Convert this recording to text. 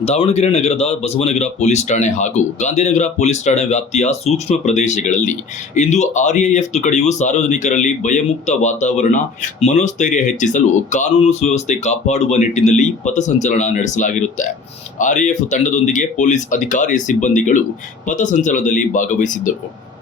ದಾವಣಗೆರೆ ನಗರದ ಬಸವನಗರ ಪೊಲೀಸ್ ಠಾಣೆ ಹಾಗೂ ಗಾಂಧಿನಗರ ಪೊಲೀಸ್ ಠಾಣೆ ವ್ಯಾಪ್ತಿಯ ಸೂಕ್ಷ್ಮ ಪ್ರದೇಶಗಳಲ್ಲಿ ಇಂದು ಆರ್ಎಎಫ್ ತುಕಡಿಯು ಸಾರ್ವಜನಿಕರಲ್ಲಿ ಭಯಮುಕ್ತ ವಾತಾವರಣ, ಮನೋಸ್ಥೈರ್ಯ ಹೆಚ್ಚಿಸಲು ಕಾನೂನು ಸುವ್ಯವಸ್ಥೆ ಕಾಪಾಡುವ ನಿಟ್ಟಿನಲ್ಲಿ ಪಥಸಂಚಲನ ನಡೆಸಲಾಗಿರುತ್ತೆ. ಆರ್ಎಎಫ್ ತಂಡದೊಂದಿಗೆ ಪೊಲೀಸ್ ಅಧಿಕಾರಿ ಸಿಬ್ಬಂದಿಗಳು ಪಥಸಂಚಲನದಲ್ಲಿ ಭಾಗವಹಿಸಿದ್ದರು.